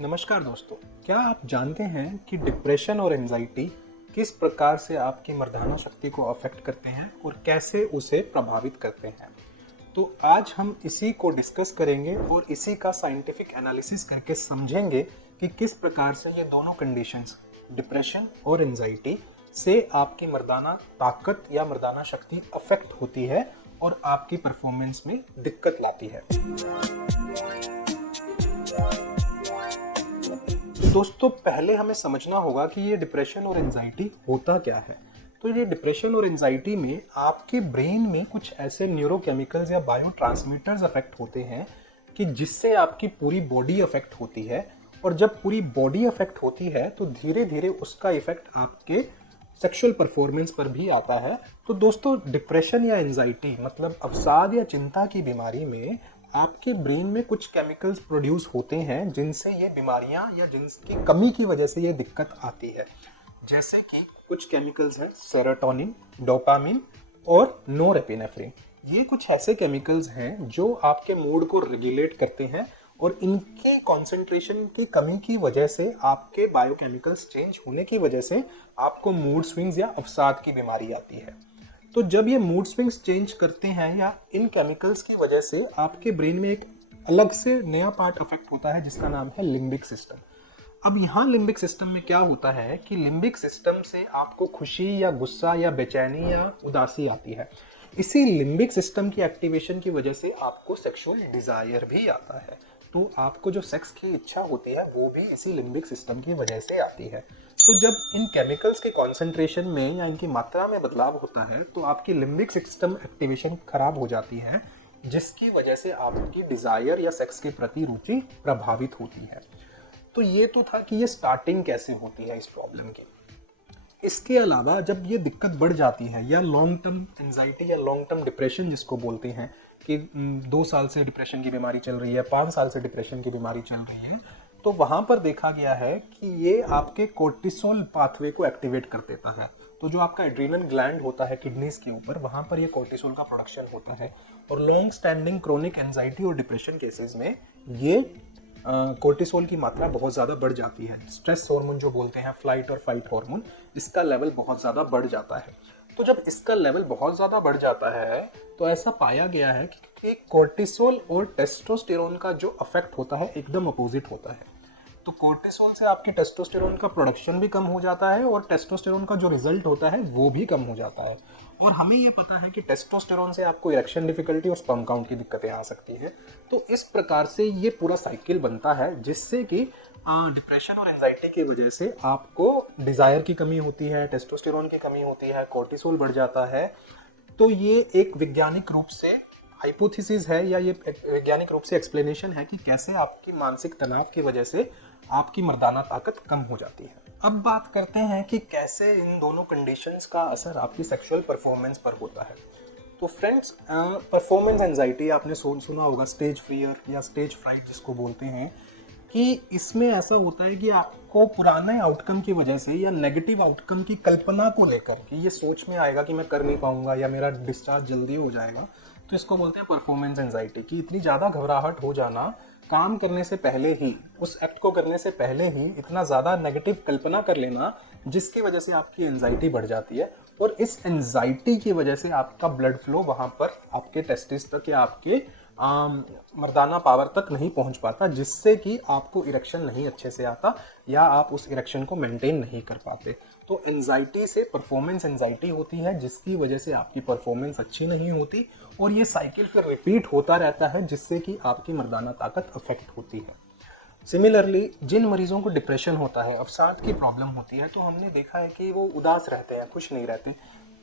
नमस्कार दोस्तों, क्या आप जानते हैं कि डिप्रेशन और एंजाइटी किस प्रकार से आपकी मर्दाना शक्ति को अफेक्ट करते हैं और कैसे उसे प्रभावित करते हैं। तो आज हम इसी को डिस्कस करेंगे और इसी का साइंटिफिक एनालिसिस करके समझेंगे कि किस प्रकार से ये दोनों कंडीशंस डिप्रेशन और एंजाइटी से आपकी मर्दाना ताकत या मर्दाना शक्ति अफेक्ट होती है और आपकी परफॉर्मेंस में दिक्कत लाती है। दोस्तों, पहले हमें समझना होगा कि ये डिप्रेशन और एंजाइटी होता क्या है। तो ये डिप्रेशन और एंजाइटी में आपके ब्रेन में कुछ ऐसे न्यूरोकेमिकल्स या बायो ट्रांसमीटर्स अफेक्ट होते हैं कि जिससे आपकी पूरी बॉडी अफेक्ट होती है, और जब पूरी बॉडी अफेक्ट होती है तो धीरे धीरे उसका इफेक्ट आपके सेक्सुअल परफॉर्मेंस पर भी आता है। तो दोस्तों, डिप्रेशन या एंजाइटी मतलब अवसाद या चिंता की बीमारी में आपके ब्रेन में कुछ केमिकल्स प्रोड्यूस होते हैं जिनसे ये बीमारियां या जिनकी कमी की वजह से ये दिक्कत आती है। जैसे कि कुछ केमिकल्स हैं सेरोटोनिन, डोपामिन और नोरेपिनेफ्रिन। ये कुछ ऐसे केमिकल्स हैं जो आपके मूड को रेगुलेट करते हैं, और इनके कॉन्सेंट्रेशन की कमी की वजह से आपके बायोकेमिकल्स चेंज होने की वजह से आपको मूड स्विंग्स या अवसाद की बीमारी आती है। तो जब ये मूड स्विंग्स चेंज करते हैं या इन केमिकल्स की वजह से आपके ब्रेन में एक अलग से नया पार्ट अफेक्ट होता है जिसका नाम है लिम्बिक सिस्टम। अब यहाँ लिम्बिक सिस्टम में क्या होता है कि लिम्बिक सिस्टम से आपको खुशी या गुस्सा या बेचैनी या उदासी आती है। इसी लिम्बिक सिस्टम की एक्टिवेशन की वजह से आपको सेक्सुअल डिजायर भी आता है। तो आपको जो सेक्स की इच्छा होती है वो भी इसी लिम्बिक सिस्टम की वजह से आती है। तो जब इन केमिकल्स के कॉन्सेंट्रेशन में या इनकी मात्रा में बदलाव होता है तो आपकी लिम्बिक सिस्टम एक्टिवेशन खराब हो जाती है, जिसकी वजह से आपकी डिजायर या सेक्स के प्रति रुचि प्रभावित होती है। तो ये तो था कि ये स्टार्टिंग कैसे होती है इस प्रॉब्लम की। इसके अलावा जब ये दिक्कत बढ़ जाती है या लॉन्ग टर्म एंजाइटी या लॉन्ग टर्म डिप्रेशन जिसको बोलते हैं कि 2 साल से डिप्रेशन की बीमारी चल रही है, 5 साल से डिप्रेशन की बीमारी चल रही है, तो वहां पर देखा गया है कि ये आपके कोर्टिसोल पाथवे को एक्टिवेट कर देता है। तो जो आपका एड्रीनल ग्लैंड होता है किडनीज के ऊपर, वहां पर ये कोर्टिसोल का प्रोडक्शन होता है, और लॉन्ग स्टैंडिंग क्रोनिक एंजाइटी और डिप्रेशन केसेस में ये कोर्टिसोल की मात्रा बहुत ज़्यादा बढ़ जाती है। स्ट्रेस हार्मोन जो बोलते हैं, फ्लाइट और फाइट हार्मोन, इसका लेवल बहुत ज़्यादा बढ़ जाता है। तो जब इसका लेवल बहुत ज़्यादा बढ़ जाता है तो ऐसा पाया गया है कि कोर्टिसोल और टेस्टोस्टेरोन का जो अफेक्ट होता है एकदम अपोजिट होता है। तो कोर्टिसोल से आपके टेस्टोस्टेरोन का प्रोडक्शन भी कम हो जाता है और टेस्टोस्टेरोन का जो रिजल्ट होता है वो भी कम हो जाता है। और हमें ये पता है कि टेस्टोस्टेरोन से आपको इरेक्शन डिफिकल्टी और स्पर्म काउंट की दिक्कतें आ सकती हैं। तो इस प्रकार से ये पूरा साइकिल बनता है जिससे कि डिप्रेशन और एंजाइटी की वजह से आपको डिजायर की कमी होती है, टेस्टोस्टेरोन की कमी होती है, कोर्टिसोल बढ़ जाता है। तो ये एक वैज्ञानिक रूप से हाइपोथेसिस है या ये वैज्ञानिक रूप से एक्सप्लेनेशन है कि कैसे आपकी मानसिक तनाव की वजह से आपकी मर्दाना ताकत कम हो जाती है। अब बात करते हैं कि कैसे इन दोनों कंडीशंस का असर आपकी सेक्सुअल परफॉर्मेंस पर होता है। तो फ्रेंड्स, परफॉर्मेंस एंजाइटी आपने सुना होगा, स्टेज फियर या स्टेज फ्राइट जिसको बोलते हैं, कि इसमें ऐसा होता है कि आपको पुराने आउटकम की वजह से या नेगेटिव आउटकम की कल्पना को लेकर कि ये सोच में आएगा कि मैं कर नहीं पाऊंगा या मेरा डिस्चार्ज जल्दी हो जाएगा, तो इसको बोलते हैं परफॉर्मेंस एंजाइटी। कि इतनी ज़्यादा घबराहट हो जाना, काम करने से पहले ही, उस एक्ट को करने से पहले ही इतना ज़्यादा नेगेटिव कल्पना कर लेना जिसकी वजह से आपकी एंजाइटी बढ़ जाती है, और इस एंजाइटी की वजह से आपका ब्लड फ्लो वहाँ पर आपके टेस्टिस तक या आपके मर्दाना पावर तक नहीं पहुंच पाता, जिससे कि आपको इरेक्शन नहीं अच्छे से आता या आप उस इरेक्शन को मेंटेन नहीं कर पाते। तो एंजाइटी से परफॉर्मेंस एंजाइटी होती है जिसकी वजह से आपकी परफॉर्मेंस अच्छी नहीं होती, और ये साइकिल फिर रिपीट होता रहता है जिससे कि आपकी मर्दाना ताकत अफेक्ट होती है। सिमिलरली जिन मरीजों को डिप्रेशन होता है, अवसाद की प्रॉब्लम होती है, तो हमने देखा है कि वो उदास रहते हैं, खुश नहीं रहते।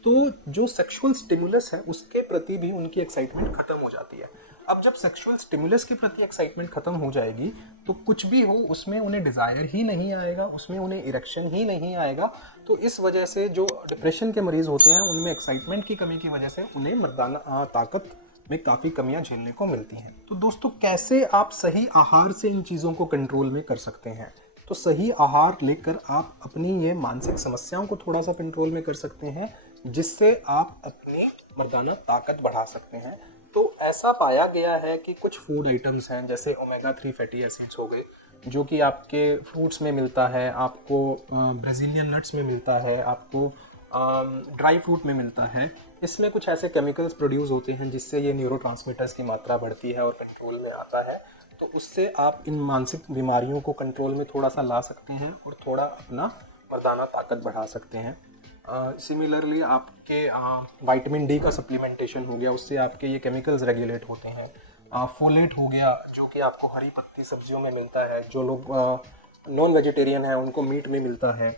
तो जो सेक्सुअल स्टिमुलस है उसके प्रति भी उनकी एक्साइटमेंट खत्म हो जाती है। अब जब सेक्सुअल स्टिमुलस के प्रति एक्साइटमेंट खत्म हो जाएगी तो कुछ भी हो उसमें उन्हें डिजायर ही नहीं आएगा, उसमें उन्हें इरेक्शन ही नहीं आएगा। तो इस वजह से जो डिप्रेशन के मरीज होते हैं उनमें एक्साइटमेंट की कमी की वजह से उन्हें मर्दाना ताकत में काफ़ी कमियां झेलने को मिलती हैं। तो दोस्तों, कैसे आप सही आहार से इन चीज़ों को कंट्रोल में कर सकते हैं? तो सही आहार लेकर आप अपनी ये मानसिक समस्याओं को थोड़ा सा कंट्रोल में कर सकते हैं, जिससे आप अपनी मर्दाना ताकत बढ़ा सकते हैं। तो ऐसा पाया गया है कि कुछ फूड आइटम्स हैं जैसे ओमेगा 3 फैटी एसिड्स हो गए, जो कि आपके फ्रूट्स में मिलता है, आपको ब्राज़ीलियन नट्स में मिलता है, आपको ड्राई फ्रूट में मिलता है, इसमें कुछ ऐसे केमिकल्स प्रोड्यूस होते हैं जिससे ये न्यूरोट्रांसमीटर्स की मात्रा बढ़ती है और कंट्रोल में आता है। तो उससे आप इन मानसिक बीमारियों को कंट्रोल में थोड़ा सा ला सकते हैं और थोड़ा अपना मर्दाना ताकत बढ़ा सकते हैं। सिमिलरली आपके विटामिन डी का सप्लीमेंटेशन हो गया, उससे आपके ये केमिकल्स रेगुलेट होते हैं। फोलेट हो गया जो कि आपको हरी पत्ती सब्जियों में मिलता है, जो लोग नॉन वेजिटेरियन हैं उनको मीट में मिलता है।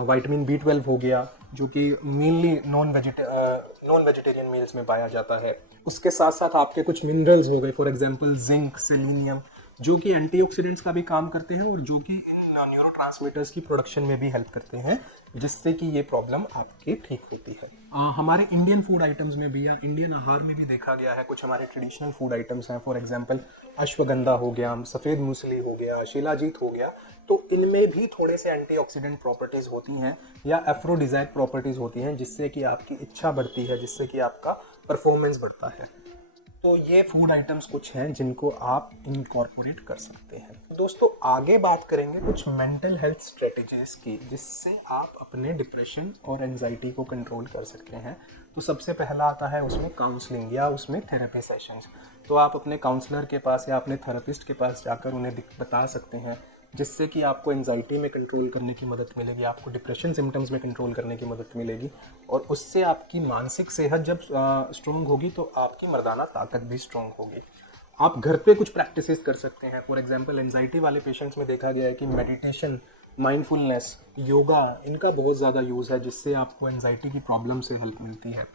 विटामिन B12 हो गया जो कि मेनली नॉन वेजिटेरियन मील्स में पाया जाता है। उसके साथ साथ आपके कुछ मिनरल्स हो गए, फॉर एग्जांपल जिंक, सेलेनियम, जो कि एंटीऑक्सीडेंट्स का भी काम करते हैं और जो कि इन न्यूरोट्रांसमीटर्स की प्रोडक्शन में भी हेल्प करते हैं, जिससे कि ये प्रॉब्लम आपकी ठीक होती है। हमारे इंडियन फूड आइटम्स में भी या इंडियन आहार में भी देखा गया है, कुछ हमारे ट्रेडिशनल फूड आइटम्स हैं, फॉर एग्जांपल अश्वगंधा हो गया, सफ़ेद मूसली हो गया, शिलाजीत हो गया, तो इनमें भी थोड़े से एंटीऑक्सीडेंट प्रॉपर्टीज़ होती हैं या एफ्रोडिज़ाइक प्रॉपर्टीज़ होती हैं, जिससे कि आपकी इच्छा बढ़ती है, जिससे कि आपका परफॉर्मेंस बढ़ता है। तो ये फूड आइटम्स कुछ हैं जिनको आप इनकॉर्पोरेट कर सकते हैं। दोस्तों आगे बात करेंगे कुछ मेंटल हेल्थ स्ट्रेटजीज की, जिससे आप अपने डिप्रेशन और एंजाइटी को कंट्रोल कर सकते हैं। तो सबसे पहला आता है उसमें काउंसलिंग या उसमें थेरेपी सेशंस। तो आप अपने काउंसलर के पास या अपने थेरेपिस्ट के पास जाकर उन्हें बता सकते हैं, जिससे कि आपको एंजाइटी में कंट्रोल करने की मदद मिलेगी, आपको डिप्रेशन सिम्टम्स में कंट्रोल करने की मदद मिलेगी, और उससे आपकी मानसिक सेहत जब स्ट्रॉन्ग होगी तो आपकी मर्दाना ताकत भी स्ट्रॉन्ग होगी। आप घर पे कुछ प्रैक्टिसेस कर सकते हैं। फॉर एग्जांपल एंजाइटी वाले पेशेंट्स में देखा गया है कि मेडिटेशन, माइंडफुलनेस, योगा, इनका बहुत ज़्यादा यूज़ है, जिससे आपको एंजाइटी की प्रॉब्लम से हेल्प मिलती है।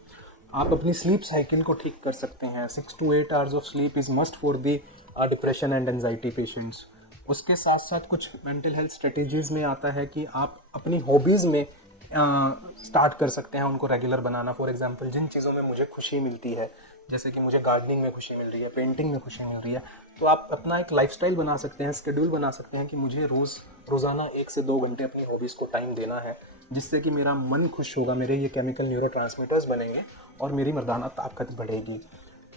आप अपनी स्लीप साइकिल को ठीक कर सकते हैं। 6 to 8 hours of sleep is must for the depression and anxiety patients. उसके साथ साथ कुछ मेंटल हेल्थ स्ट्रेटेजीज़ में आता है कि आप अपनी हॉबीज़ में स्टार्ट कर सकते हैं उनको रेगुलर बनाना। फॉर एग्जांपल जिन चीज़ों में मुझे खुशी मिलती है, जैसे कि मुझे गार्डनिंग में खुशी मिल रही है, पेंटिंग में खुशी मिल रही है, तो आप अपना एक लाइफस्टाइल बना सकते हैं, शेड्यूल बना सकते हैं कि मुझे रोज़ाना 1 से 2 घंटे अपनी हॉबीज़ को टाइम देना है, जिससे कि मेरा मन खुश होगा, मेरे ये केमिकल न्यूरोट्रांसमीटर्स बनेंगे और मेरी मर्दाना ताकत बढ़ेगी।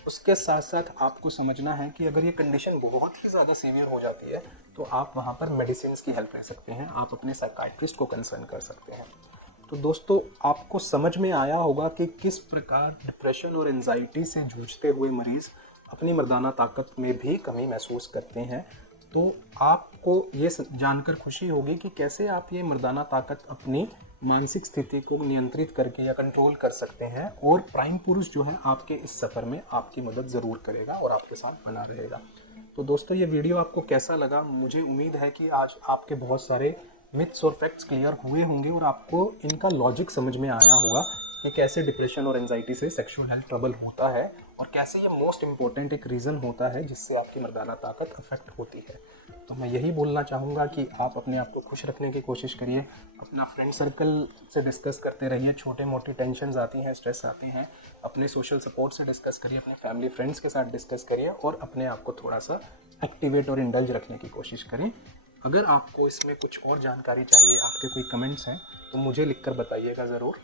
उसके साथ साथ आपको समझना है कि अगर ये कंडीशन बहुत ही ज़्यादा सीवियर हो जाती है तो आप वहाँ पर मेडिसिन की हेल्प ले सकते हैं, आप अपने साइकाइट्रिस्ट को कंसर्न कर सकते हैं। तो दोस्तों आपको समझ में आया होगा कि किस प्रकार डिप्रेशन और एंजाइटी से जूझते हुए मरीज़ अपनी मर्दाना ताकत में भी कमी महसूस करते हैं। तो आपको ये जानकर खुशी होगी कि कैसे आप ये मर्दाना ताकत अपनी मानसिक स्थिति को नियंत्रित करके या कंट्रोल कर सकते हैं, और प्राइम पुरुष जो है आपके इस सफ़र में आपकी मदद ज़रूर करेगा और आपके साथ बना रहेगा। तो दोस्तों ये वीडियो आपको कैसा लगा? मुझे उम्मीद है कि आज आपके बहुत सारे मिथ्स और फैक्ट्स क्लियर हुए होंगे और आपको इनका लॉजिक समझ में आया होगा कि कैसे डिप्रेशन और एंजाइटी से सेक्सुअल हेल्थ ट्रबल होता है और कैसे ये मोस्ट इम्पॉर्टेंट एक रीज़न होता है जिससे आपकी मर्दाना ताकत अफेक्ट होती है। तो मैं यही बोलना चाहूँगा कि आप अपने आप को खुश रखने की कोशिश करिए, अपना फ्रेंड सर्कल से डिस्कस करते रहिए, छोटे मोटी टेंशन्स आती हैं, स्ट्रेस आते हैं, अपने सोशल सपोर्ट से डिस्कस करिए, अपने फैमिली फ्रेंड्स के साथ डिस्कस करिए और अपने आप को थोड़ा सा एक्टिवेट और इंडल्ज रखने की कोशिश करें। अगर आपको इसमें कुछ और जानकारी चाहिए, आपके कोई कमेंट्स हैं तो मुझे लिखकर बताइएगा ज़रूर।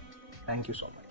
Thank you so much.